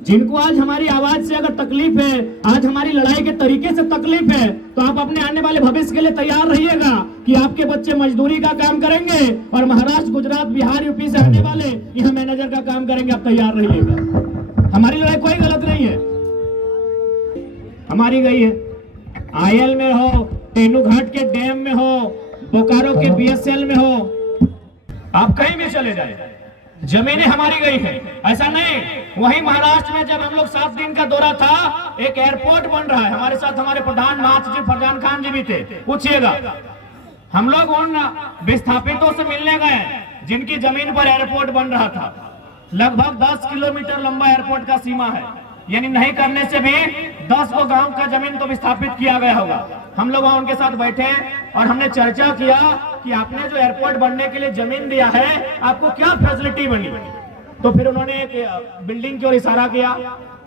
जिनको आज हमारी आवाज से अगर तकलीफ है, आज हमारी लड़ाई के तरीके से तकलीफ है, तो आप अपने आने वाले भविष्य के लिए तैयार रहिएगा कि आपके बच्चे मजदूरी का काम करेंगे और महाराष्ट्र, गुजरात, बिहार, यूपी से आने वाले यहाँ मैनेजर का काम करेंगे। आप तैयार रहिएगा। हमारी लड़ाई कोई गलत नहीं है, हमारी गई है। आयल में हो, तेनूघाट के डैम में हो, बोकारो के बीएसएल में हो, आप कहीं भी चले जाए, जमीनें हमारी गई है। ऐसा नहीं, वहीं महाराष्ट्र में जब हम लोग 7 दिन का दौरा था, एक एयरपोर्ट बन रहा है, हमारे साथ हमारे प्रधान महासचिव फरजान खान जी भी थे। पूछिएगा, हम लोग उन विस्थापितों से मिलने गए जिनकी जमीन पर एयरपोर्ट बन रहा था। लगभग 10 किलोमीटर लंबा एयरपोर्ट का सीमा है, यानी नहीं करने से भी 10 गो गांव का जमीन तो विस्थापित किया गया होगा। हम लोग वहां उनके साथ बैठे और हमने चर्चा किया कि आपने जो एयरपोर्ट बनने के लिए जमीन दिया है, आपको क्या फैसिलिटी बनी। तो फिर उन्होंने एक बिल्डिंग की ओर इशारा किया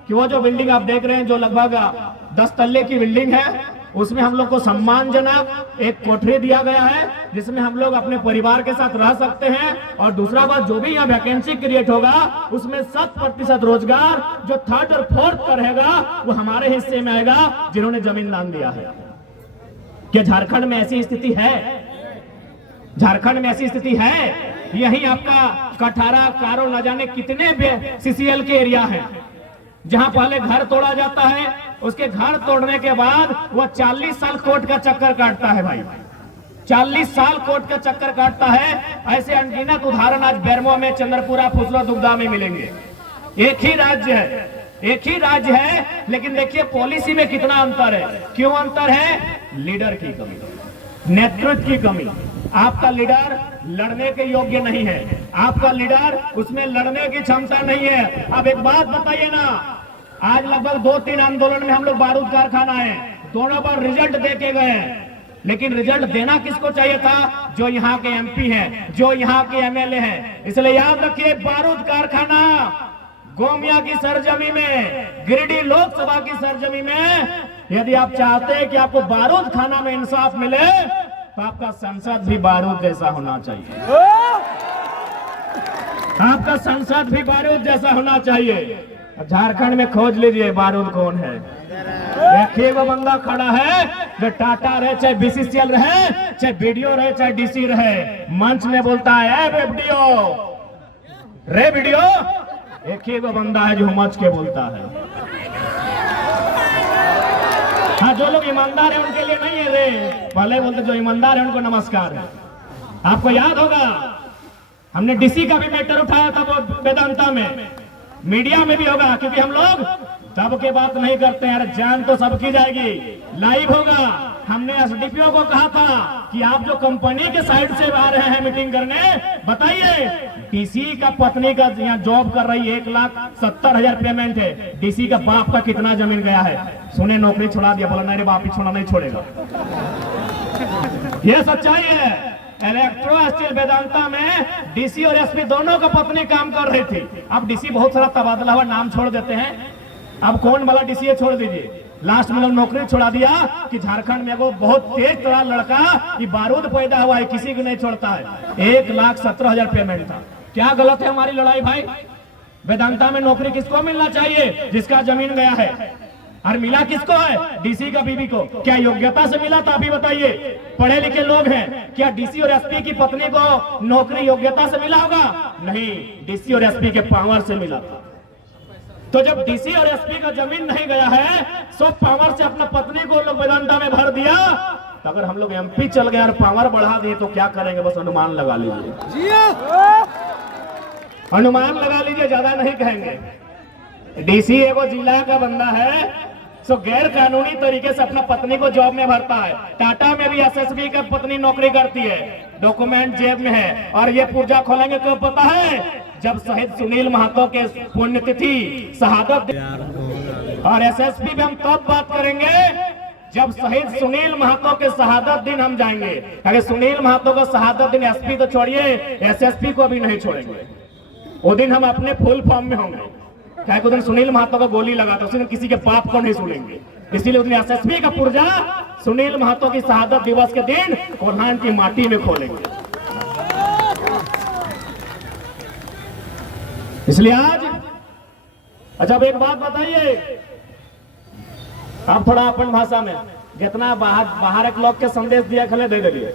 कि वो जो बिल्डिंग आप देख रहे हैं, जो लगभग 10 तल्ले की बिल्डिंग है, उसमें हम लोग को सम्मानजनक एक कोठरी दिया गया है, जिसमें हम लोग अपने परिवार के साथ रह सकते हैं। और दूसरा बात, जो भी यहाँ वैकेंसी क्रिएट होगा, उसमें 100% रोजगार जो 3rd और 4th का रहेगा, वो हमारे हिस्से में आएगा, जिन्होंने जमीन दान दिया है। क्या झारखंड में ऐसी स्थिति है? झारखंड में ऐसी स्थिति है? यही आपका कठारा, कारो, न जाने कितने सीसीएल के एरिया हैं, जहां पहले घर तोड़ा जाता है, उसके घर तोड़ने के बाद वह 40 साल कोर्ट का चक्कर काटता है। भाई 40 साल कोर्ट का चक्कर काटता है। ऐसे अनगिनत उदाहरण आज बेरमो में, चंद्रपुरा, फुसरा, दुग्धा में मिलेंगे। एक ही राज्य है, एक ही राज्य है, लेकिन देखिए पॉलिसी में कितना अंतर है। क्यों अंतर है? लीडर की कमी, नेतृत्व की कमी। आपका लीडर लड़ने के योग्य नहीं है, आपका लीडर उसमें लड़ने की क्षमता नहीं है। अब एक बात बताइए ना, आज लगभग 2-3 आंदोलन में हम लोग बारूद कारखाना है, दोनों बार रिजल्ट दे के गए, लेकिन रिजल्ट देना किसको चाहिए था? जो यहाँ के एमपी हैं, जो यहाँ के एमएलए हैं। इसलिए याद रखिए, बारूद कारखाना गोमिया की सरजमी में, गिरिडीह लोकसभा की सरजमी में, यदि आप चाहते हैं कि आपको बारूद खाना में इंसाफ मिले, तो आपका संसद भी बारूद जैसा होना चाहिए। आपका संसद भी बारूद जैसा होना चाहिए। झारखंड में खोज लीजिए बारूद कौन है। एक ही वो बंदा खड़ा है जो टाटा रहे, चाहे बीसीसीएल रहे, चाहे बीडीओ रहे, चाहे डीसी रहे, मंच में बोलता है रे वीडियो। एक ही वो बंदा है जो मंच के बोलता है। हाँ, जो लोग ईमानदार है उनके लिए नहीं है रे, पहले बोलते जो ईमानदार है उनको नमस्कार है। आपको याद होगा, हमने डीसी का भी मैटर उठाया था वो वेदांता में, मीडिया में भी होगा, क्योंकि हम लोग सबके बात नहीं करते हैं। जान तो सबकी जाएगी, लाइव होगा। हमने एसडीपीओ को कहा था कि आप जो कंपनी के साइड से आ रहे हैं मीटिंग करने, बताइए डीसी का पत्नी का यहाँ जॉब कर रही है, 1,70,000 पेमेंट है, डीसी का बाप का कितना जमीन गया है? सुने नौकरी छोड़ा दिया, बोला नहीं रे बाप ही छोड़ा नहीं छोड़ेगा। यह सच्चाई है। इलेक्ट्रो स्टील वेदांता में डीसी और एसपी दोनों का पत्नी काम कर रही थी। अब डीसी बहुत सारा तबादला हुआ, नाम छोड़ देते हैं। अब कौन वाला डीसी है छोड़ दीजिए, लास्ट में लोग नौकरी छोड़ा दिया कि झारखंड में वो बहुत तेज तरह लड़का कि बारूद पैदा हुआ है, किसी को नहीं छोड़ता है। 1,17,000 पेमेंट था। क्या गलत है हमारी लड़ाई भाई? वेदांता में नौकरी किसको मिलना चाहिए? जिसका जमीन गया है। और मिला किसको है? डीसी का बीवी को। क्या योग्यता से मिला था? अभी बताइए, पढ़े लिखे लोग हैं, क्या डीसी और एसपी की पत्नी को नौकरी योग्यता से मिला होगा? नहीं, डीसी और एसपी के पावर से मिला था। तो जब डीसी और एसपी का जमीन नहीं गया है, सब पावर से अपना पत्नी को लोग वेदांता में भर दिया। तो अगर हम लोग एमपी चल गए और पावर बढ़ा दिए तो क्या करेंगे? बस अनुमान लगा लीजिए, अनुमान लगा लीजिए, ज्यादा नहीं कहेंगे। डीसी एगो जिला का बंदा है, सो गैर कानूनी तरीके से अपना पत्नी को जॉब में भरता है। टाटा में भी एसएसबी का पत्नी नौकरी करती है, डॉक्यूमेंट जेब में है। और ये पुर्जा खोलेंगे तो पता है, जब शहीद सुनील महतो के पुण्यतिथि शहादत, और एसएसपी में हम तब बात करेंगे जब शहीद सुनील महतो के शहादत दिन हम जाएंगे। अगर सुनील महतो का शहादत दिन एसपी तो छोड़िए, एसएसपी को भी नहीं छोड़ेंगे। वो दिन हम अपने फुल फॉर्म में होंगे। क्या दिन सुनील महतो को गोली लगा था, उस दिन किसी के बाप को नहीं सुनेंगे। इसीलिए उस दिन एसएसपी का पुर्जा सुनील महतो की शहादत दिवस के दिन कोल्हान की माटी में खोलेंगे। इसलिए आज अच्छा अब एक बात बताइए, आप थोड़ा अपन भाषा में जितना बाहर बाहर एक लोग के संदेश दिया खले दे दिए।